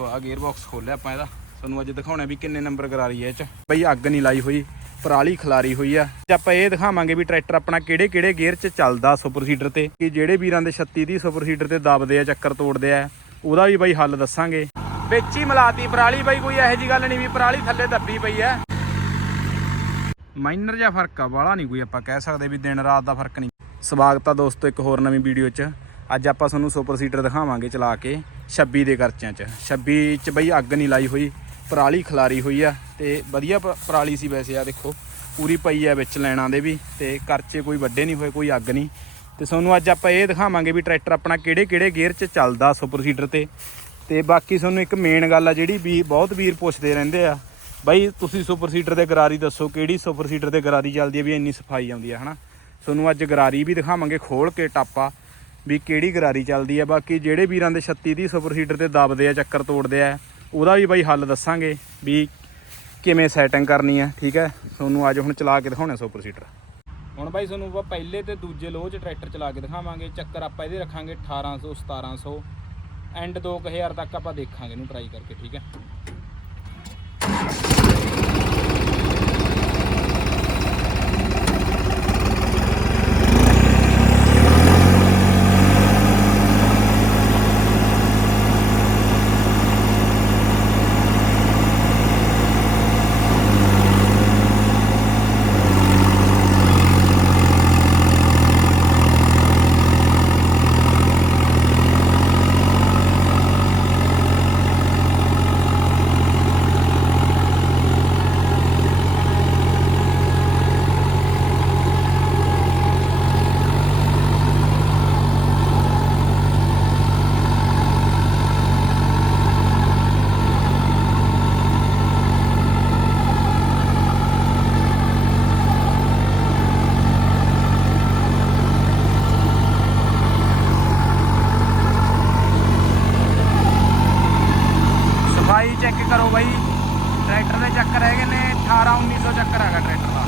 ਦੇਖੋ ਆ gear box ਖੋਲਿਆ ਆਪਾਂ ਇਹਦਾ। ਤੁਹਾਨੂੰ ਅੱਜ ਦਿਖਾਉਣਾ ਵੀ ਕਿੰਨੇ ਨੰਬਰ ਕਰਾਰੀ ਹੈ ਇਹ ਚ। ਬਈ ਅੱਗ ਨਹੀਂ ਲਾਈ ਹੋਈ, ਪਰਾਲੀ ਖਲਾਰੀ ਹੋਈ ਆ। ਤੇ ਆਪਾਂ ਇਹ ਦਿਖਾਵਾਂਗੇ ਵੀ ਟਰੈਕਟਰ ਆਪਣਾ ਕਿਹੜੇ ਕਿਹੜੇ ਗੇਅਰ 'ਚ ਚੱਲਦਾ ਸੁਪਰ ਸੀਡਰ ਤੇ। ਕਿ ਜਿਹੜੇ ਵੀਰਾਂ ਦੇ 36 ਦੀ ਸੁਪਰ ਸੀਡਰ ਤੇ ਦਬਦੇ ਆ, ਚੱਕਰ ਤੋੜਦੇ ਆ, ਉਹਦਾ ਵੀ ਬਈ ਹੱਲ ਦੱਸਾਂਗੇ। ਵਿੱਚ ਹੀ ਮਲਾਤੀ ਪਰਾਲੀ ਬਈ, ਕੋਈ ਇਹੋ ਜੀ ਗੱਲ ਨਹੀਂ ਵੀ ਪਰਾਲੀ ਥੱਲੇ ਦੱਬੀ ਪਈ ਆ। ਮਾਈਨਰ ਜਿਹਾ ਫ਼ਰਕ ਆ, ਵਾਲਾ ਨਹੀਂ ਕੋਈ ਆਪਾਂ ਕਹਿ ਸਕਦੇ ਵੀ ਦਿਨ ਰਾਤ ਦਾ ਫ਼ਰਕ ਨਹੀਂ। ਸਵਾਗਤ ਆ ਦੋਸਤੋ ਇੱਕ ਹੋਰ ਨਵੀਂ ਵੀਡੀਓ 'ਚ। ਅੱਜ ਆਪਾਂ ਤੁਹਾਨੂੰ ਸੁਪਰ ਸੀਟਰ ਦਿਖਾਵਾਂਗੇ ਚਲਾ ਕੇ 26 ਦੇ ਖਰਚਿਆਂ 'ਚ। 26 'ਚ ਬਈ ਅੱਗ ਨਹੀਂ ਲਾਈ ਹੋਈ, ਪਰਾਲੀ ਖਲਾਰੀ ਹੋਈ ਆ ਤੇ ਵਧੀਆ ਪਰਾਲੀ ਸੀ ਵੈਸੇ ਆ ਦੇਖੋ, ਪੂਰੀ ਪਈ ਆ ਵਿੱਚ ਲੈਣਾ ਦੇ ਵੀ ਤੇ ਖਰਚੇ ਕੋਈ ਵੱਡੇ ਨਹੀਂ ਹੋਏ, ਕੋਈ ਅੱਗ ਨਹੀਂ। ਤੇ ਤੁਹਾਨੂੰ ਅੱਜ ਆਪਾਂ ਇਹ ਦਿਖਾਵਾਂਗੇ ਵੀ ਟਰੈਕਟਰ ਆਪਣਾ ਕਿਹੜੇ ਕਿਹੜੇ ਗੇਅਰ 'ਚ ਚੱਲਦਾ ਸੁਪਰ ਸੀਡਰ ਤੇ। ਤੇ ਬਾਕੀ ਤੁਹਾਨੂੰ ਇੱਕ ਮੇਨ ਗੱਲ ਆ ਜਿਹੜੀ ਵੀ ਬਹੁਤ ਵੀਰ ਪੁੱਛਦੇ ਰਹਿੰਦੇ ਆ, ਬਾਈ ਤੁਸੀਂ ਸੁਪਰ ਸੀਟਰ ਤੇ ਗਰਾਰੀ ਦੱਸੋ, ਕਿਹੜੀ ਸੁਪਰ ਸੀਟਰ ਤੇ ਗਰਾਰੀ ਚੱਲਦੀ ਹੈ ਵੀ ਇੰਨੀ ਸਫ਼ਾਈ ਆਉਂਦੀ ਹੈ ਹਨਾ? ਤੁਹਾਨੂੰ ਅੱਜ ਗਰਾਰੀ ਵੀ ਦਿਖਾਵਾਂਗੇ, ਖੋਲ ਕੇ ਟਾਪਾ। ਵੀ ਕਿਹੜੀ ਗਰਾਰੀ ਚੱਲਦੀ ਹੈ ਬਾਕੀ ਜਿਹੜੇ ਵੀਰਾਂ ਦੇ 36 ਦੀ ਸੁਪਰ ਸੀਡਰ ਤੇ ਦਬਦੇ ਆ, ਚੱਕਰ ਤੋੜਦੇ ਆ, ਉਹਦਾ ਵੀ ਬਾਈ ਹੱਲ ਦੱਸਾਂਗੇ ਵੀ ਕਿਵੇਂ ਸੈਟਿੰਗ ਕਰਨੀ ਹੈ ਠੀਕ ਹੈ ਤੁਹਾਨੂੰ ਅੱਜ ਹੁਣ ਚਲਾ ਕੇ ਦਿਖਾਉਣਾ ਸੁਪਰ ਸੀਡਰ। ਹੁਣ ਬਾਈ ਤੁਹਾਨੂੰ ਆਪਾਂ ਪਹਿਲੇ ਤੇ ਦੂਜੇ ਲੋਹ 'ਚ ਟਰੈਕਟਰ ਚਲਾ ਕੇ ਦਿਖਾਵਾਂਗੇ, ਚੱਕਰ ਆਪਾਂ ਇਹਦੇ ਰੱਖਾਂਗੇ 1800 1700 ਐਂਡ 2000 ਤੱਕ ਆਪਾਂ ਦੇਖਾਂਗੇ ਇਹਨੂੰ ਟਰਾਈ ਕਰਕੇ, ਠੀਕ ਹੈ ਸਫ਼ਾਈ ਚੈੱਕ ਕਰੋ ਬਾਈ। ਟਰੈਕਟਰ ਦੇ ਚੱਕਰ ਹੈਗੇ ਨੇ 18 1900 ਚੱਕਰ ਹੈਗਾ ਟਰੈਕਟਰ ਦਾ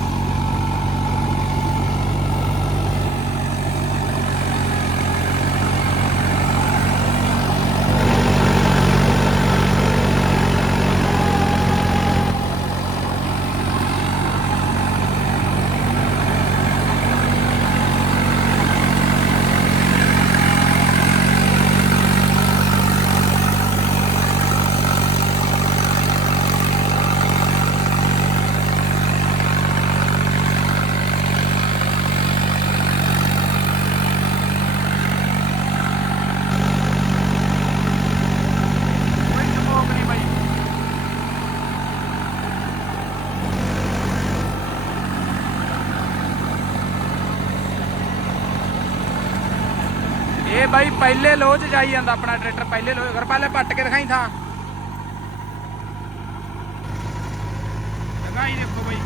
ਕੋਈ ਸਮੋਕ ਨਹੀਂ ਬਾਈ ਇਹ ਬਾਈ, ਪਹਿਲੇ ਲੋਹ 'ਚ ਜਾਈ ਜਾਂਦਾ ਆਪਣਾ ਟਰੈਕਟਰ ਪਹਿਲੇ ਲੋਹ ਅਗਰ ਪਹਿਲੇ ਪੱਟ ਕੇ ਦਿਖਾਈ ਥਾਂ। ਦਿਖਾਈ ਦੇਖੋ ਬਾਈ।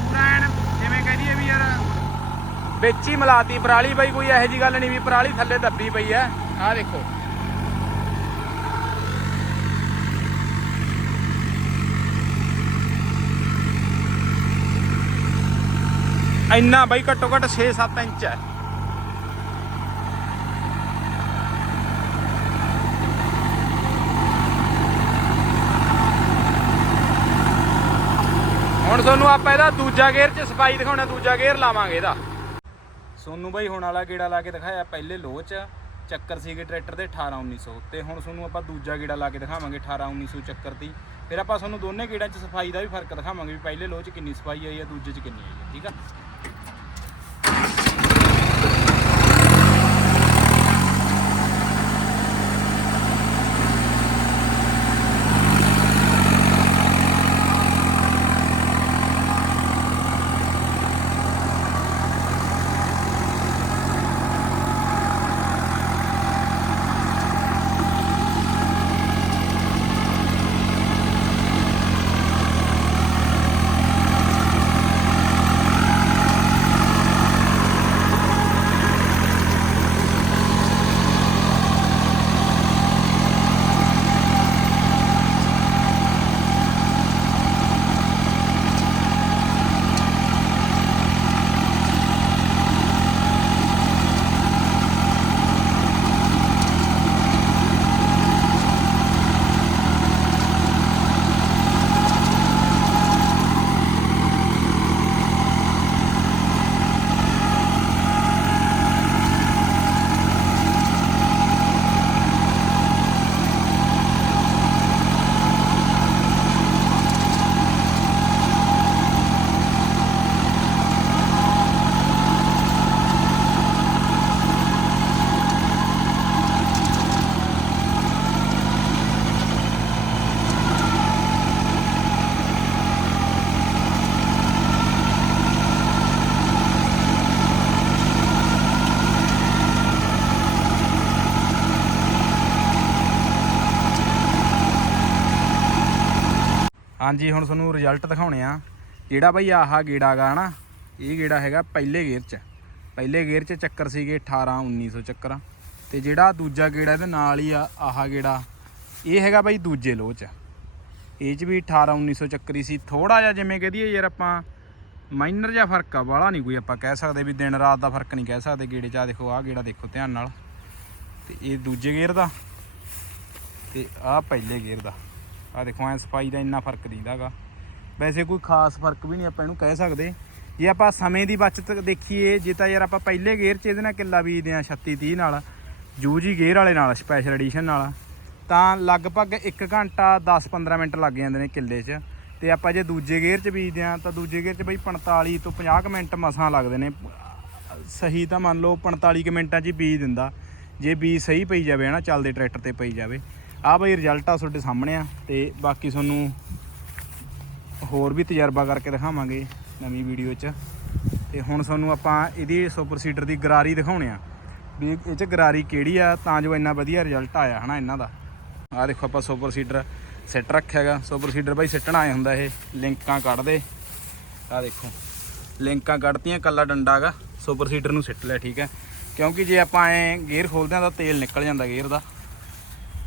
ਪੂਰਾ ਐਨ ਜਿਵੇਂ ਕਹਦੀਏ ਵੀ ਯਾਰ ਵਿੱਚ ਹੀ ਮਲਾਤੀ, ਪਰਾਲੀ ਬਾਈ ਕੋਈ ਇਹੋ ਜੀ ਗੱਲ ਨਹੀਂ ਵੀ ਪਰਾਲੀ ਥੱਲੇ ਦੱਬੀ ਪਈ ਐ। ਆਹ ਦੇਖੋ। ਇੰਨਾ ਬਾਈ ਘੱਟੋ ਘੱਟ 6-7 ਇੰਚ ਹੈ ਹੁਣ ਤੁਹਾਨੂੰ ਆਪਾਂ ਇਹਦਾ ਦੂਜਾ ਗੇਅਰ 'ਚ ਸਫ਼ਾਈ ਦਿਖਾਉਣਾ, ਦੂਜਾ ਗੇਅਰ ਲਾਵਾਂਗੇ ਇਹਦਾ। ਸੋਨੂੰ ਬਾਈ ਹੁਣ ਵਾਲਾ ਗੇੜਾ ਲਾ ਕੇ ਦਿਖਾਇਆ, ਪਹਿਲੇ ਲੋਹ 'ਚ, ਚੱਕਰ ਸੀਗੇ ਟਰੈਕਟਰ ਦੇ 18 1900 ਤੇ ਹੁਣ ਤੁਹਾਨੂੰ ਆਪਾਂ ਦੂਜਾ ਗੇੜਾ ਲਾ ਕੇ ਦਿਖਾਵਾਂਗੇ 18 1900 ਚੱਕਰ ਦੀ। ਫਿਰ ਆਪਾਂ ਤੁਹਾਨੂੰ ਦੋਨੇ ਗੇੜਾਂ 'ਚ ਸਫ਼ਾਈ ਦਾ ਵੀ ਫ਼ਰਕ ਦਿਖਾਵਾਂਗੇ ਵੀ ਪਹਿਲੇ ਲੋਹ 'ਚ ਕਿੰਨੀ ਸਫ਼ਾਈ ਆਈ ਹੈ ਦੂਜੇ 'ਚ ਕਿੰਨੀ ਆਈ ਹੈ ਠੀਕ ਆ? ਹਾਂਜੀ, ਹੁਣ ਤੁਹਾਨੂੰ ਰਿਜ਼ਲਟ ਦਿਖਾਉਣੇ ਆ। ਜਿਹੜਾ ਬਈ ਆਹਾ ਗੇੜਾ ਗਾ ਨਾ ਇਹ ਗੇੜਾ ਹੈਗਾ ਪਹਿਲੇ ਗੇਅਰ 'ਚ। ਪਹਿਲੇ ਗੇਅਰ 'ਚ ਚੱਕਰ ਸੀਗੇ 18 1900 ਚੱਕਰ। ਤੇ ਜਿਹੜਾ ਦੂਜਾ ਗੇੜਾ ਇਹਦੇ ਨਾਲ ਹੀ ਆ, ਆਹਾ ਗੇੜਾ। ਇਹ ਹੈਗਾ ਬਾਈ ਦੂਜੇ ਲੋਹ 'ਚ। ਇਹ 'ਚ ਵੀ 18 1900 ਚੱਕਰੀ ਸੀ। ਥੋੜਾ ਜਿਹਾ ਜਿਵੇਂ ਕਹਦੀਏ ਯਾਰ ਆਪਾਂ ਮਾਈਨਰ ਜਿਹਾ ਫ਼ਰਕ ਆ ਬਾਹਲਾ ਨਹੀਂ ਕੋਈ ਆਪਾਂ ਕਹਿ ਸਕਦੇ ਵੀ ਦਿਨ ਰਾਤ ਦਾ ਫ਼ਰਕ ਨਹੀਂ ਕਹਿ ਸਕਦੇ ਗੇੜੇ 'ਚ। ਆ ਦੇਖੋ, ਆਹ ਗੇੜਾ ਦੇਖੋ ਧਿਆਨ ਨਾਲ। ਤੇ ਇਹ ਦੂਜੇ ਗੇਅਰ ਦਾ। ਤੇ ਆਹ ਪਹਿਲੇ ਗੇਅਰ ਦਾ। ਆ ਦੇਖੋ, ਐ ਸਫ਼ਾਈ ਦਾ ਇੰਨਾ ਫ਼ਰਕ ਦਿੰਦਾਗਾ ਵੈਸੇ ਕੋਈ ਖਾਸ ਫ਼ਰਕ ਵੀ ਨਹੀਂ ਆਪਾਂ ਇਹਨੂੰ ਕਹਿ ਸਕਦੇ। ਜੇ ਆਪਾਂ ਸਮੇਂ ਦੀ ਬਚਤ ਦੇਖੀਏ, ਜੇ ਤਾਂ ਯਾਰ ਆਪਾਂ ਪਹਿਲੇ ਗੇਅਰ 'ਚ ਇਹਦੇ ਨਾਲ ਕਿੱਲਾ ਬੀਜਦੇ ਆ 36 30 ਨਾਲ ਜੂਜੀ ਗੇਅਰ ਵਾਲੇ ਨਾਲ ਸਪੈਸ਼ਲ ਐਡੀਸ਼ਨ ਨਾਲ। ਤਾਂ ਲਗਭਗ 1 ਘੰਟਾ 10 15 ਮਿੰਟ ਲੱਗ ਜਾਂਦੇ ਨੇ ਕਿੱਲੇ 'ਚ। ਤੇ ਆਪਾਂ ਜੇ ਦੂਜੇ ਗੇਅਰ 'ਚ ਬੀਜਦੇ ਆ ਤਾਂ ਦੂਜੇ ਗੇਅਰ 'ਚ ਬਈ 45 ਤੋਂ 50 ਕੁ ਮਿੰਟ ਮਸਾਂ ਲੱਗਦੇ ਨੇ। ਸਹੀ ਤਾਂ ਮੰਨ ਲਓ 45 ਕੁ ਮਿੰਟਾਂ 'ਚ ਹੀ ਬੀਜ ਦਿੰਦਾ। ਜੇ ਬੀਜ ਸਹੀ ਪਈ ਜਾਵੇ ਹਨਾ, ਚੱਲਦੇ ਟਰੈਕਟਰ ਤੇ ਪਈ ਜਾਵੇ। ਆ ਬਈ ਰਿਜ਼ਲਟ ਆ ਤੁਹਾਡੇ ਸਾਹਮਣੇ ਆ ਤੇ ਬਾਕੀ ਤੁਹਾਨੂੰ ਹੋਰ ਵੀ ਤਜਰਬਾ ਕਰਕੇ ਦਿਖਾਵਾਂਗੇ ਨਵੀਂ ਵੀਡੀਓ 'ਚ। ਤੇ ਹੁਣ ਤੁਹਾਨੂੰ ਆਪਾਂ ਇਹਦੀ ਸੁਪਰ ਸੀਡਰ ਦੀ ਗਰਾਰੀ ਦਿਖਾਉਣੇ ਆ। ਵੀ ਇਹ 'ਚ ਗਰਾਰੀ ਕਿਹੜੀ ਆ, ਤਾਂ ਜੋ ਇੰਨਾ ਵਧੀਆ ਰਿਜ਼ਲਟ ਆਇਆ, ਹਨਾ, ਇਹਨਾਂ ਦਾ। ਆ ਦੇਖੋ ਆਪਾਂ ਸੁਪਰ ਸੀਡਰ ਸੈੱਟ ਰੱਖਿਆਗਾ ਸੁਪਰ ਸੀਡਰ ਬਾਈ ਸਿੱਟਣ ਆਏ ਹੁੰਦਾ ਇਹ, ਲਿੰਕਾਂ ਕੱਢਦੇ। ਆ ਦੇਖੋ, ਲਿੰਕਾਂ ਕੱਢਤੀਆਂ ਕੱਲਾ ਡੰਡਾ ਗਾ ਸੁਪਰ ਸੀਡਰ ਨੂੰ ਸਿੱਟ ਲਿਆ, ਠੀਕ ਹੈ। ਕਿਉਂਕਿ ਜੇ ਆਪਾਂ ਐ ਗੇਅਰ ਖੋਲਦੇ ਆ ਤਾਂ ਤੇਲ ਨਿਕਲ ਜਾਂਦਾ ਗੇਅਰ ਦਾ।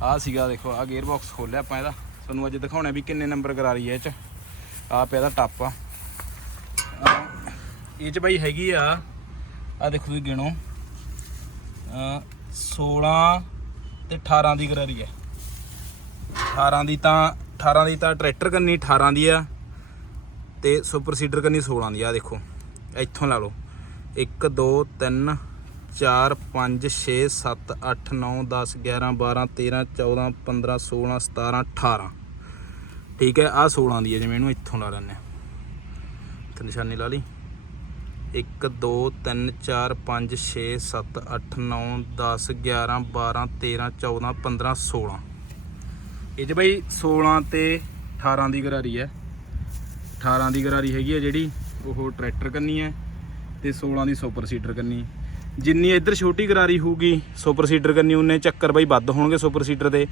ਆਹ ਸੀਗਾ, ਦੇਖੋ ਆਹ ਗੇਅਰ ਬਾਕਸ ਖੋਲਿਆ ਆਪਾਂ ਇਹਦਾ। ਤੁਹਾਨੂੰ ਅੱਜ ਦਿਖਾਉਣਾ ਵੀ ਕਿੰਨੇ ਨੰਬਰ ਕਰਾਰੀ ਹੈ ਇਹ ਚ। ਆ ਪਿਆ ਇਹਦਾ ਟੱਪ ਆ। ਇਹ ਚ ਬਾਈ ਹੈਗੀ ਆ ਆ ਦੇਖੋ ਤੁਸੀਂ ਗਿਣੋ। ਅਹ 16 ਤੇ 18 ਦੀ ਕਰਾਰੀ ਹੈ। 18 ਦੀ ਤਾਂ 18 ਦੀ ਤਾਂ ਟਰੈਕਟਰ ਕੰਨੀ 18 ਦੀ ਆ ਤੇ ਸੁਪਰ ਸੀਡਰ ਕੰਨੀ 16 ਦੀ ਆ, ਦੇਖੋ। ਇੱਥੋਂ ਲਾ ਲਓ। 1 2 3 4 5 6 7 8 9 10 11 12 13 14 15 16 17 18 ਠੀਕ ਹੈ ਆ 16 ਦੀ ਹੈ, ਜਿਵੇਂ ਇਹਨੂੰ ਇੱਥੋਂ ਲਾ ਲੈਣੇ ਤੇ ਨਿਸ਼ਾਨੀ ਲਾ ਲਈ। 1 2 3 4 5 6 7 8 9 10 11 12 13 14 15 16 ਇਹ 'ਚ ਬਾਈ 16 ਤੇ 18 ਦੀ ਗਰਾਰੀ ਹੈ। 18 ਦੀ ਗਰਾਰੀ ਹੈਗੀ ਹੈ ਜਿਹੜੀ ਉਹ ਟਰੈਕਟਰ ਕੰਨੀ ਹੈ ਤੇ 16 ਦੀ ਸੁਪਰ ਸੀਡਰ ਕੰਨੀ ਜਿੰਨੀ ਇੱਧਰ ਛੋਟੀ ਗਰਾਰੀ ਹੋਊਗੀ, ਸੁਪਰ ਸੀਡਰ ਕੰਨੀ ਉਨੇ ਚੱਕਰ ਬਾਈ ਵੱਧ ਹੋਣਗੇ ਸੁਪਰ ਸੀਡਰ ਦੇ।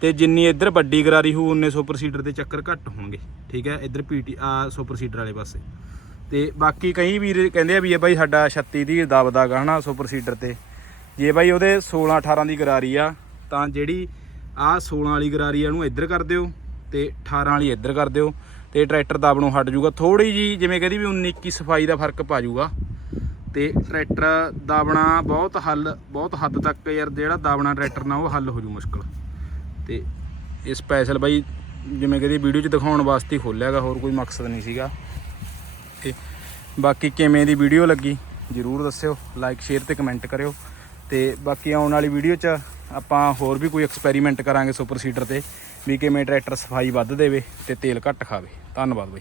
ਤੇ ਜਿੰਨੀ ਇੱਧਰ ਵੱਡੀ ਗਰਾਰੀ ਹੋਊ ਉਨੇ ਸੁਪਰ ਸੀਡਰ ਦੇ ਚੱਕਰ ਘੱਟ ਹੋਣਗੇ। ਠੀਕ ਹੈ, ਇੱਧਰ ਪੀਟੀ, ਆ ਸੁਪਰ ਸੀਡਰ ਵਾਲੇ ਪਾਸੇ। ਤੇ ਬਾਕੀ ਕਈ ਵੀਰ ਕਹਿੰਦੇ ਆ ਵੀ ਇਹ ਬਾਈ ਸਾਡਾ 36 ਦੀ ਦਬਦਾ ਗਾ, ਹਨਾ, ਸੁਪਰ ਸੀਡਰ ਤੇ। ਜੇ ਬਾਈ ਉਹਦੇ 16 18 ਦੀ ਗਰਾਰੀ ਆ, ਤਾਂ ਜਿਹੜੀ ਆ 16 ਵਾਲੀ ਗਰਾਰੀ ਆ, ਉਹਨੂੰ ਇੱਧਰ ਕਰ ਦਿਓ ਤੇ 18 ਵਾਲੀ ਇੱਧਰ ਕਰ ਦਿਓ ਤੇ ਟਰੈਕਟਰ ਦਬਣੋਂ ਹਟ ਜਾਊਗਾ ਥੋੜੀ ਜੀ ਜਿਵੇਂ ਕਹਦੀ ਵੀ 19 21 ਸਫ਼ਾਈ ਦਾ ਫ਼ਰਕ ਪਾ ਜਾਊਗਾ ਤੇ ਟਰੈਕਟਰ ਦਬਣਾ ਬਹੁਤ ਹੱਲ, ਬਹੁਤ ਹੱਦ ਤੱਕ ਯਾਰ ਜਿਹੜਾ ਦਬਣਾ ਟਰੈਕਟਰ ਨਾਲ ਉਹ ਹੱਲ ਹੋ ਜੂ ਮੁਸ਼ਕਲ। ਤੇ ਇਹ ਸਪੈਸ਼ਲ ਬਾਈ, ਜਿਵੇਂ ਕਹਦੀ ਵੀਡੀਓ 'ਚ ਦਿਖਾਉਣ ਵਾਸਤੇ ਹੀ ਖੋਲਿਆਗਾ ਹੋਰ ਕੋਈ ਮਕਸਦ ਨਹੀਂ ਸੀਗਾ। ਤੇ ਬਾਕੀ ਕਿਵੇਂ ਦੀ ਵੀਡੀਓ ਲੱਗੀ, ਜਰੂਰ ਦੱਸਿਓ ਲਾਈਕ ਸ਼ੇਅਰ ਤੇ ਕਮੈਂਟ ਕਰਿਓ। ਤੇ ਬਾਕੀ ਆਉਣ ਵਾਲੀ ਵੀਡੀਓ 'ਚ ਆਪਾਂ ਹੋਰ ਵੀ ਕੋਈ ਐਕਸਪੈਰੀਮੈਂਟ ਕਰਾਂਗੇ ਸੁਪਰ ਸੀਡਰ ਤੇ, ਵੀ ਕਿਵੇਂ ਟਰੈਕਟਰ ਸਫ਼ਾਈ ਵੱਧ ਦੇਵੇ ਤੇ ਤੇਲ ਘੱਟ ਖਾਵੇ। ਧੰਨਵਾਦ ਬਾਈ।